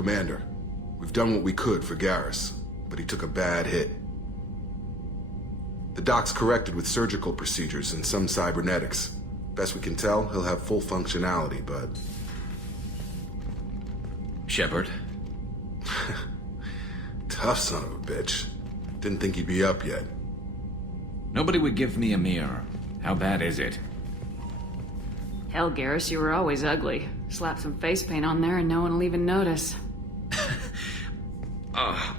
Commander, we've done what we could for Garrus, but he took a bad hit. The doc's corrected with surgical procedures and some cybernetics. Best we can tell, he'll have full functionality, but... Shepard? Tough son of a bitch. Didn't think he'd be up yet. Nobody would give me a mirror. How bad is it? Hell, Garrus, you were always ugly. Slap some face paint on there and no one will even notice.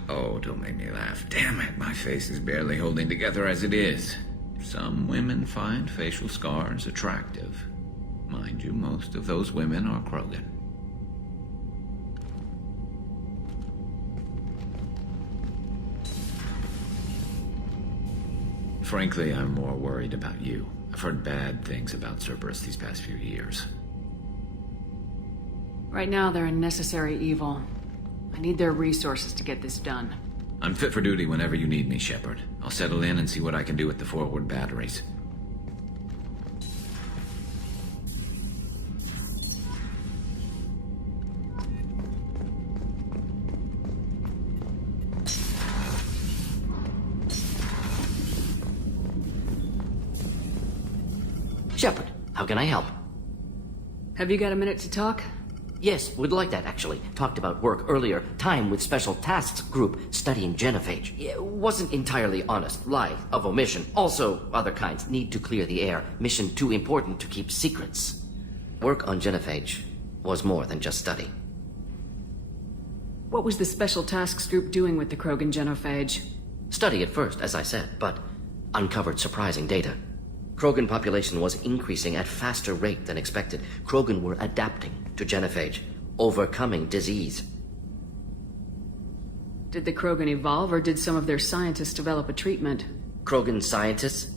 Oh, don't make me laugh. Damn it, my face is barely holding together as it is. Some women find facial scars attractive. Mind you, most of those women are Krogan. Frankly, I'm more worried about you. I've heard bad things about Cerberus these past few years. Right now, they're a necessary evil. I need their resources to get this done. I'm fit for duty whenever you need me, Shepard. I'll settle in and see what I can do with the forward batteries. Shepard, how can I help? Have you got a minute to talk? Yes, would like that, actually. Talked about work earlier. Time with Special Tasks Group studying genophage. It wasn't entirely honest. Lie of omission. Also, other kinds. Need to clear the air. Mission too important to keep secrets. Work on genophage was more than just study. What was the Special Tasks Group doing with the Krogan genophage? Study at first, as I said, but uncovered surprising data. Krogan population was increasing at faster rate than expected. Krogan were adapting to genophage, overcoming disease. Did the Krogan evolve, or did some of their scientists develop a treatment? Krogan scientists?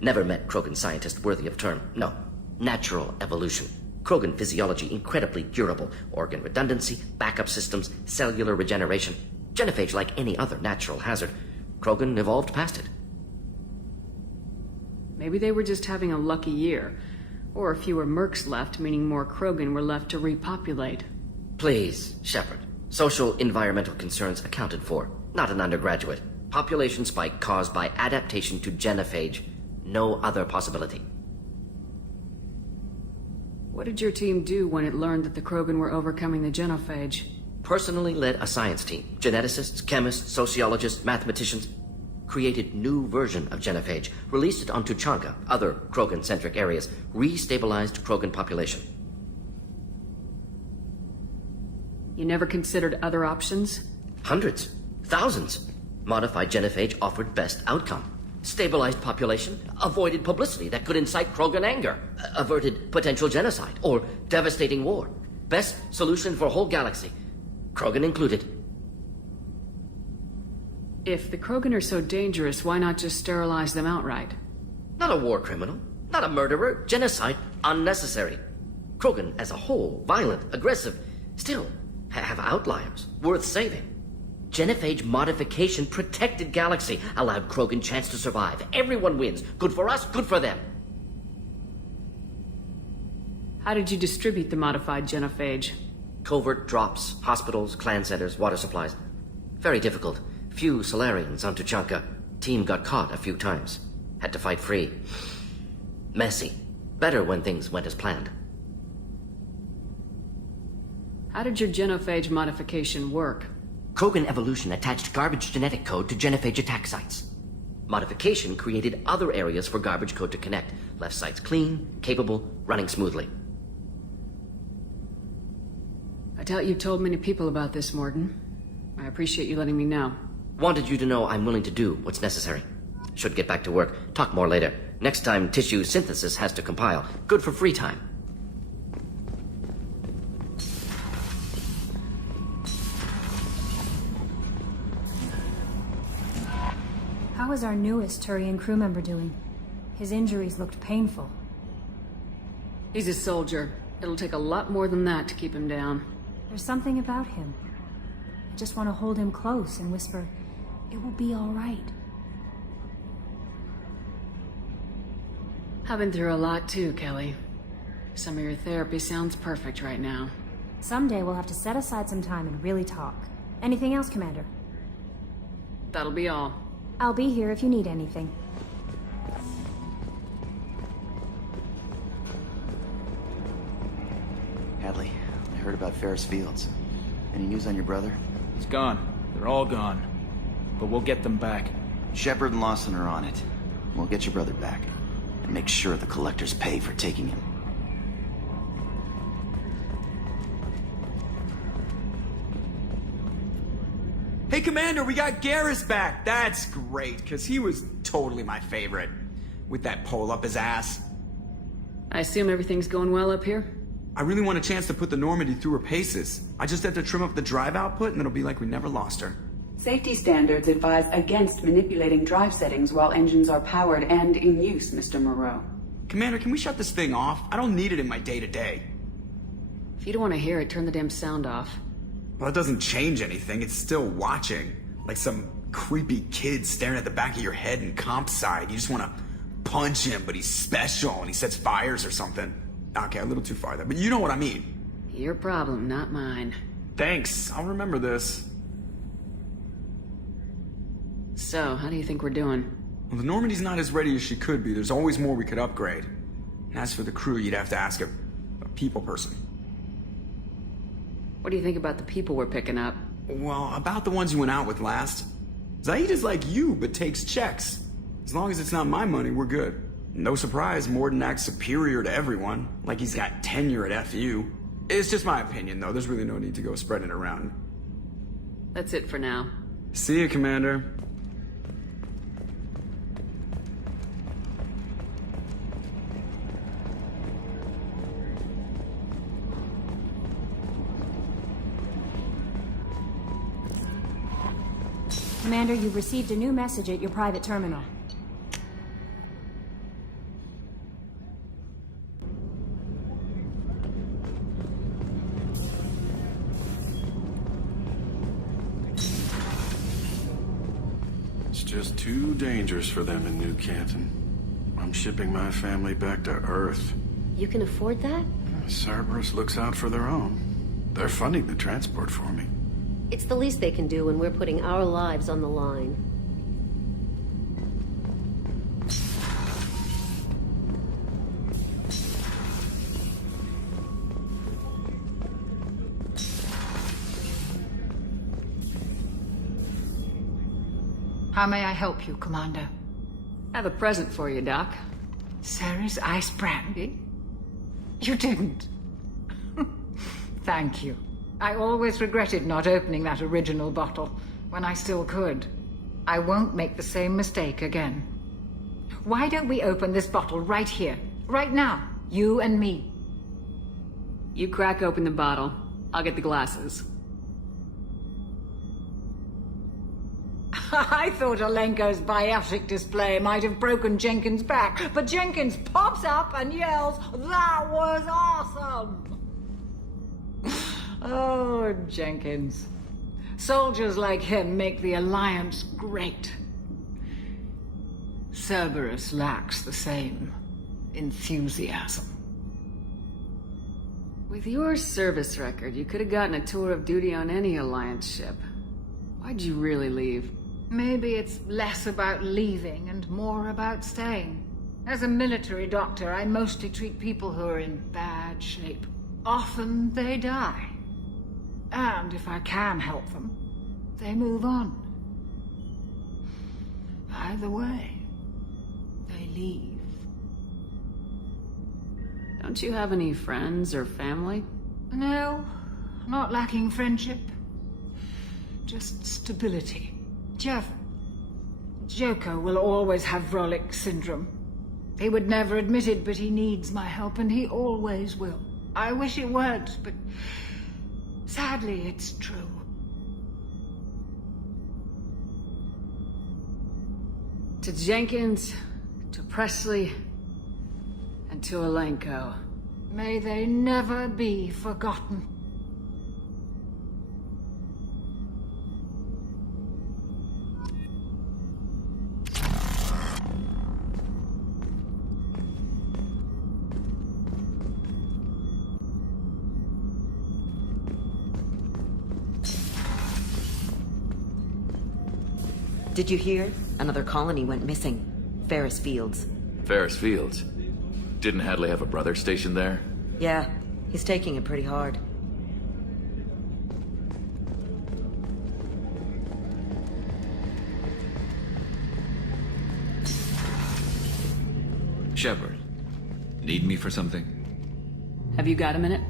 Never met Krogan scientist worthy of term. No. Natural evolution. Krogan physiology incredibly durable. Organ redundancy, backup systems, cellular regeneration. Genophage like any other natural hazard. Krogan evolved past it. Maybe they were just having a lucky year. Or fewer mercs left, meaning more Krogan were left to repopulate. Please, Shepard. Social environmental concerns accounted for. Not an undergraduate. Population spike caused by adaptation to genophage. No other possibility. What did your team do when it learned that the Krogan were overcoming the genophage? Personally led a science team. Geneticists, chemists, sociologists, mathematicians. Created new version of genophage, released it on Tuchanka, other Krogan-centric areas, restabilized Krogan population. You never considered other options? Hundreds. Thousands. Modified genophage offered best outcome. Stabilized population, avoided publicity that could incite Krogan anger, averted potential genocide, or devastating war. Best solution for whole galaxy, Krogan included. If the Krogan are so dangerous, why not just sterilize them outright? Not a war criminal, not a murderer, genocide, unnecessary. Krogan as a whole, violent, aggressive, still have outliers, worth saving. Genophage modification protected galaxy, allowed Krogan chance to survive. Everyone wins. Good for us, good for them. How did you distribute the modified genophage? Covert drops, hospitals, clan centers, water supplies. Very difficult. Few Solarians on Tuchanka. Team got caught a few times. Had to fight free. Messy. Better when things went as planned. How did your genophage modification work? Krogan evolution attached garbage genetic code to genophage attack sites. Modification created other areas for garbage code to connect. Left sites clean, capable, running smoothly. I doubt you've told many people about this, Morden. I appreciate you letting me know. Wanted you to know I'm willing to do what's necessary. Should get back to work. Talk more later. Next time tissue synthesis has to compile. Good for free time. How is our newest Turian crew member doing? His injuries looked painful. He's a soldier. It'll take a lot more than that to keep him down. There's something about him. I just want to hold him close and whisper, "It will be all right." I've been through a lot too, Kelly. Some of your therapy sounds perfect right now. Someday we'll have to set aside some time and really talk. Anything else, Commander? That'll be all. I'll be here if you need anything. Hadley, I heard about Ferris Fields. Any news on your brother? He's gone. They're all gone. But we'll get them back. Shepard and Lawson are on it. We'll get your brother back. And make sure the collectors pay for taking him. Hey, Commander, we got Garrus back. That's great, because he was totally my favorite. With that pole up his ass. I assume everything's going well up here? I really want a chance to put the Normandy through her paces. I just have to trim up the drive output, and it'll be like we never lost her. Safety standards advise against manipulating drive settings while engines are powered and in use, Mr. Moreau. Commander, can we shut this thing off? I don't need it in my day-to-day. If you don't want to hear it, turn the damn sound off. Well, it doesn't change anything. It's still watching. Like some creepy kid staring at the back of your head in comp side. You just want to punch him, but he's special and he sets fires or something. Okay, a little too far there, but you know what I mean. Your problem, not mine. Thanks, I'll remember this. So, how do you think we're doing? Well, the Normandy's not as ready as she could be. There's always more we could upgrade. And as for the crew, you'd have to ask a people person. What do you think about the people we're picking up? Well, about the ones you went out with last. Zaid is like you, but takes checks. As long as it's not my money, we're good. No surprise, Morden acts superior to everyone, like he's got tenure at FU. It's just my opinion, though. There's really no need to go spreading it around. That's it for now. See you, Commander. Commander, you've received a new message at your private terminal. It's just too dangerous for them in New Canton. I'm shipping my family back to Earth. You can afford that? Cerberus looks out for their own. They're funding the transport for me. It's the least they can do when we're putting our lives on the line. How may I help you, Commander? I have a present for you, Doc. Sarah's ice brandy? You didn't. Thank you. I always regretted not opening that original bottle when I still could. I won't make the same mistake again. Why don't we open this bottle right here, right now, you and me? You crack open the bottle. I'll get the glasses. I thought Alenko's biotic display might have broken Jenkins' back, but Jenkins pops up and yells, "That was awesome!" Oh, Jenkins. Soldiers like him make the Alliance great. Cerberus lacks the same enthusiasm. With your service record, you could have gotten a tour of duty on any Alliance ship. Why'd you really leave? Maybe it's less about leaving and more about staying. As a military doctor, I mostly treat people who are in bad shape. Often they die. And if I can help them, they move on. Either way, they leave. Don't you have any friends or family? No, not lacking friendship. Just stability. Joko will always have Vrolic syndrome. He would never admit it, but he needs my help, and he always will. I wish it weren't, but sadly, it's true. To Jenkins, to Presley, and to Alenko. May they never be forgotten. Did you hear? Another colony went missing. Ferris Fields. Ferris Fields? Didn't Hadley have a brother stationed there? Yeah, he's taking it pretty hard. Shepard, need me for something? Have you got a minute?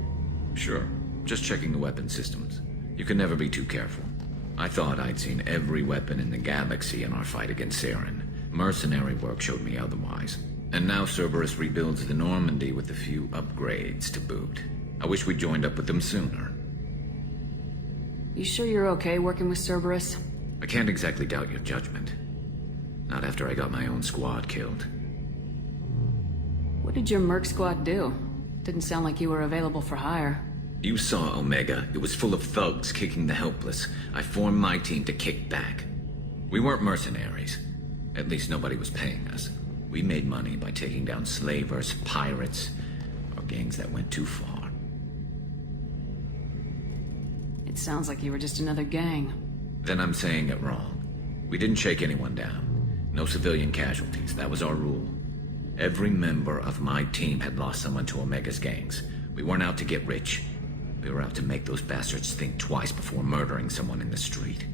Sure. Just checking the weapon systems. You can never be too careful. I thought I'd seen every weapon in the galaxy in our fight against Saren. Mercenary work showed me otherwise. And now Cerberus rebuilds the Normandy with a few upgrades to boot. I wish we'd joined up with them sooner. You sure you're okay working with Cerberus? I can't exactly doubt your judgment. Not after I got my own squad killed. What did your merc squad do? Didn't sound like you were available for hire. You saw Omega. It was full of thugs kicking the helpless. I formed my team to kick back. We weren't mercenaries. At least nobody was paying us. We made money by taking down slavers, pirates, or gangs that went too far. It sounds like you were just another gang. Then I'm saying it wrong. We didn't shake anyone down. No civilian casualties. That was our rule. Every member of my team had lost someone to Omega's gangs. We weren't out to get rich. We were out to make those bastards think twice before murdering someone in the street.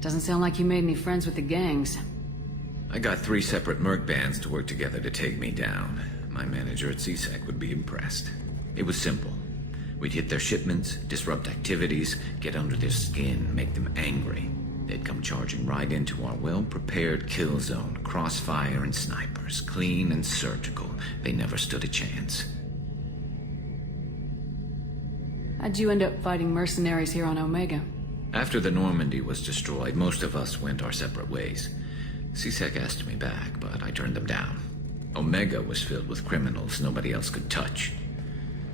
Doesn't sound like you made any friends with the gangs. I got 3 separate merc bands to work together to take me down. My manager at CSEC would be impressed. It was simple. We'd hit their shipments, disrupt activities, get under their skin, make them angry. They'd come charging right into our well-prepared kill zone, crossfire and snipers, clean and surgical. They never stood a chance. How'd you end up fighting mercenaries here on Omega? After the Normandy was destroyed, most of us went our separate ways. CSEC asked me back, but I turned them down. Omega was filled with criminals nobody else could touch.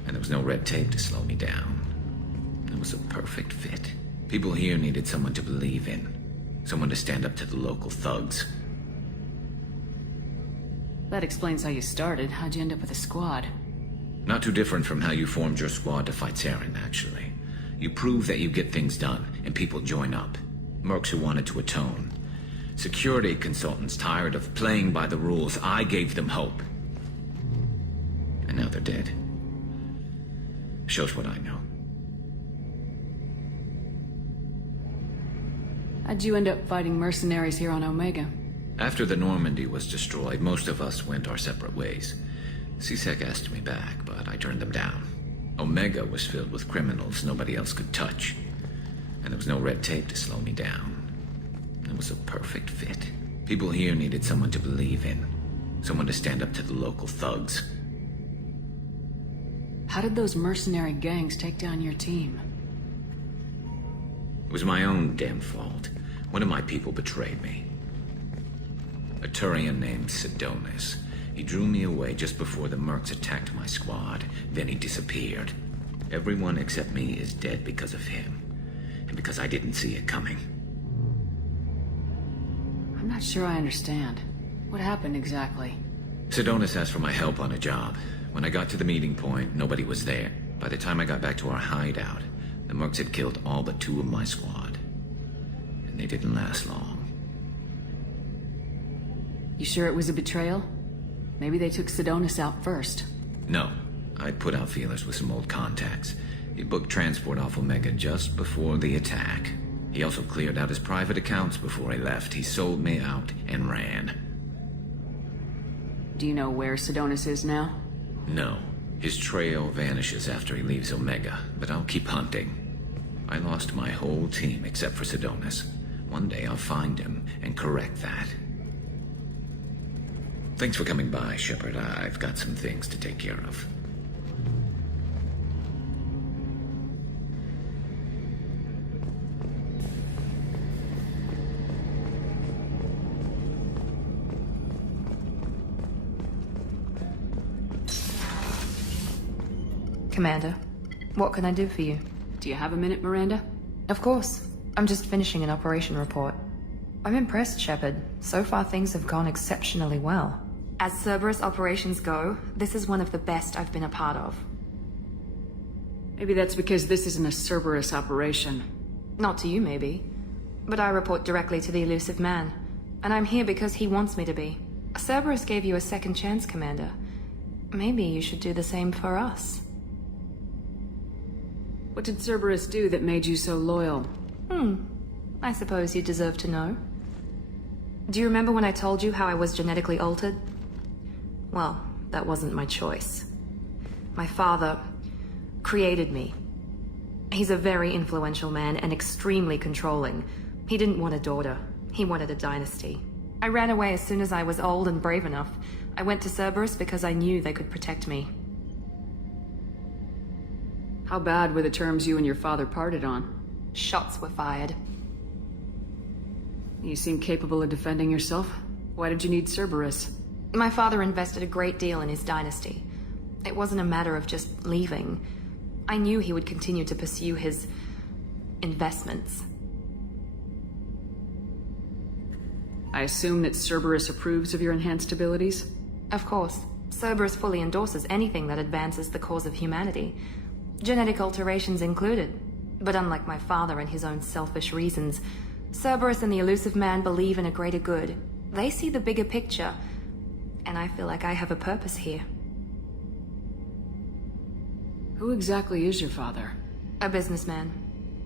And there was no red tape to slow me down. It was a perfect fit. People here needed someone to believe in. Someone to stand up to the local thugs. That explains how you started. How'd you end up with a squad? Not too different from how you formed your squad to fight Saren, actually. You prove that you get things done, and people join up. Mercs who wanted to atone. Security consultants tired of playing by the rules. I gave them hope. And now they're dead. Shows what I know. How'd you end up fighting mercenaries here on Omega? After the Normandy was destroyed, most of us went our separate ways. CSEC asked me back, but I turned them down. Omega was filled with criminals nobody else could touch. And there was no red tape to slow me down. It was a perfect fit. People here needed someone to believe in. Someone to stand up to the local thugs. How did those mercenary gangs take down your team? It was my own damn fault. One of my people betrayed me. A Turian named Sidonis. He drew me away just before the mercs attacked my squad. Then he disappeared. Everyone except me is dead because of him. And because I didn't see it coming. I'm not sure I understand. What happened exactly? Sidonis asked for my help on a job. When I got to the meeting point, nobody was there. By the time I got back to our hideout, the mercs had killed all but 2 of my squad. And they didn't last long. You sure it was a betrayal? Maybe they took Sidonis out first. No. I put out feelers with some old contacts. He booked transport off Omega just before the attack. He also cleared out his private accounts before he left. He sold me out and ran. Do you know where Sidonis is now? No. His trail vanishes after he leaves Omega, but I'll keep hunting. I lost my whole team except for Sidonis. One day I'll find him and correct that. Thanks for coming by, Shepard. I've got some things to take care of. Commander, what can I do for you? Do you have a minute, Miranda? Of course. I'm just finishing an operation report. I'm impressed, Shepard. So far things have gone exceptionally well. As Cerberus operations go, this is one of the best I've been a part of. Maybe that's because this isn't a Cerberus operation. Not to you, maybe. But I report directly to the elusive man, and I'm here because he wants me to be. Cerberus gave you a second chance, Commander. Maybe you should do the same for us. What did Cerberus do that made you so loyal? I suppose you deserve to know. Do you remember when I told you how I was genetically altered? Well, that wasn't my choice. My father created me. He's a very influential man and extremely controlling. He didn't want a daughter. He wanted a dynasty. I ran away as soon as I was old and brave enough. I went to Cerberus because I knew they could protect me. How bad were the terms you and your father parted on? Shots were fired. You seem capable of defending yourself. Why did you need Cerberus? My father invested a great deal in his dynasty. It wasn't a matter of just leaving. I knew he would continue to pursue his investments. I assume that Cerberus approves of your enhanced abilities? Of course. Cerberus fully endorses anything that advances the cause of humanity. Genetic alterations included. But unlike my father and his own selfish reasons, Cerberus and the elusive man believe in a greater good. They see the bigger picture, and I feel like I have a purpose here. Who exactly is your father? A businessman,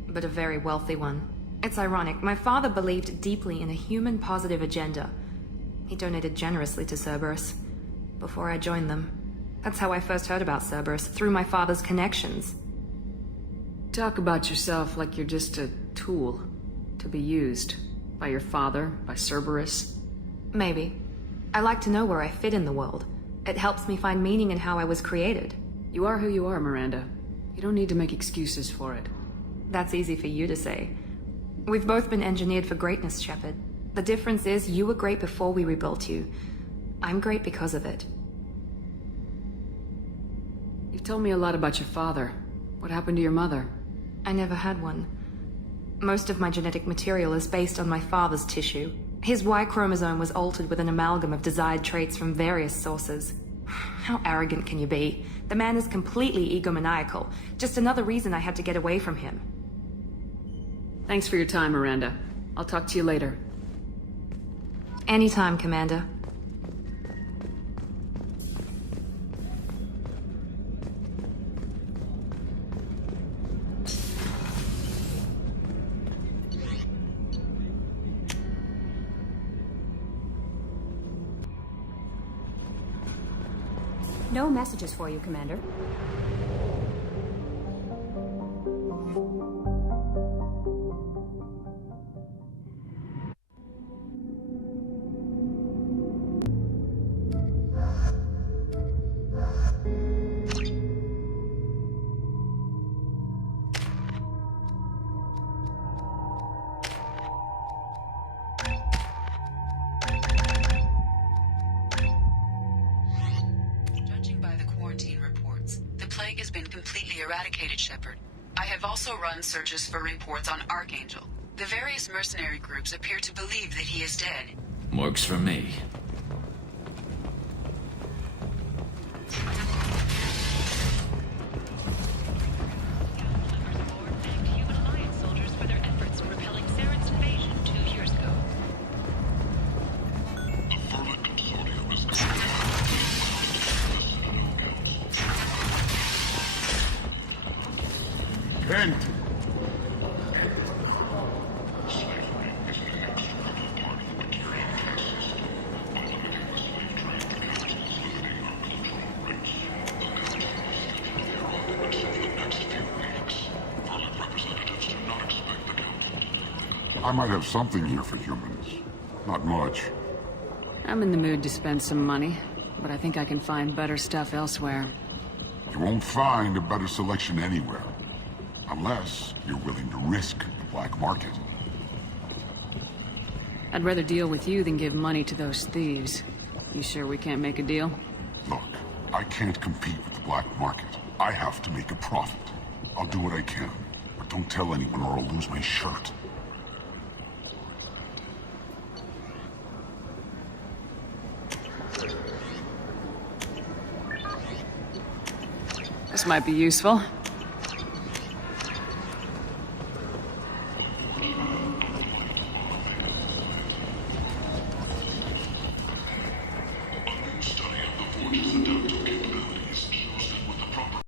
but a very wealthy one. It's ironic, my father believed deeply in a human-positive agenda. He donated generously to Cerberus before I joined them. That's how I first heard about Cerberus, through my father's connections. Talk about yourself like you're just a tool to be used by your father, by Cerberus. Maybe. I like to know where I fit in the world. It helps me find meaning in how I was created. You are who you are, Miranda. You don't need to make excuses for it. That's easy for you to say. We've both been engineered for greatness, Shepard. The difference is you were great before we rebuilt you. I'm great because of it. You've told me a lot about your father. What happened to your mother? I never had one. Most of my genetic material is based on my father's tissue. His Y chromosome was altered with an amalgam of desired traits from various sources. How arrogant can you be? The man is completely egomaniacal. Just another reason I had to get away from him. Thanks for your time, Miranda. I'll talk to you later. Anytime, Commander. No messages for you, Commander. Eradicated, Shepard. I have also run searches for reports on Archangel. The various mercenary groups appear to believe that he is dead. Works for me. I might have something here for humans. Not much. I'm in the mood to spend some money, but I think I can find better stuff elsewhere. You won't find a better selection anywhere. Unless you're willing to risk the black market. I'd rather deal with you than give money to those thieves. You sure we can't make a deal? Look, I can't compete with the black market. I have to make a profit. I'll do what I can, but don't tell anyone or I'll lose my shirt. This might be useful.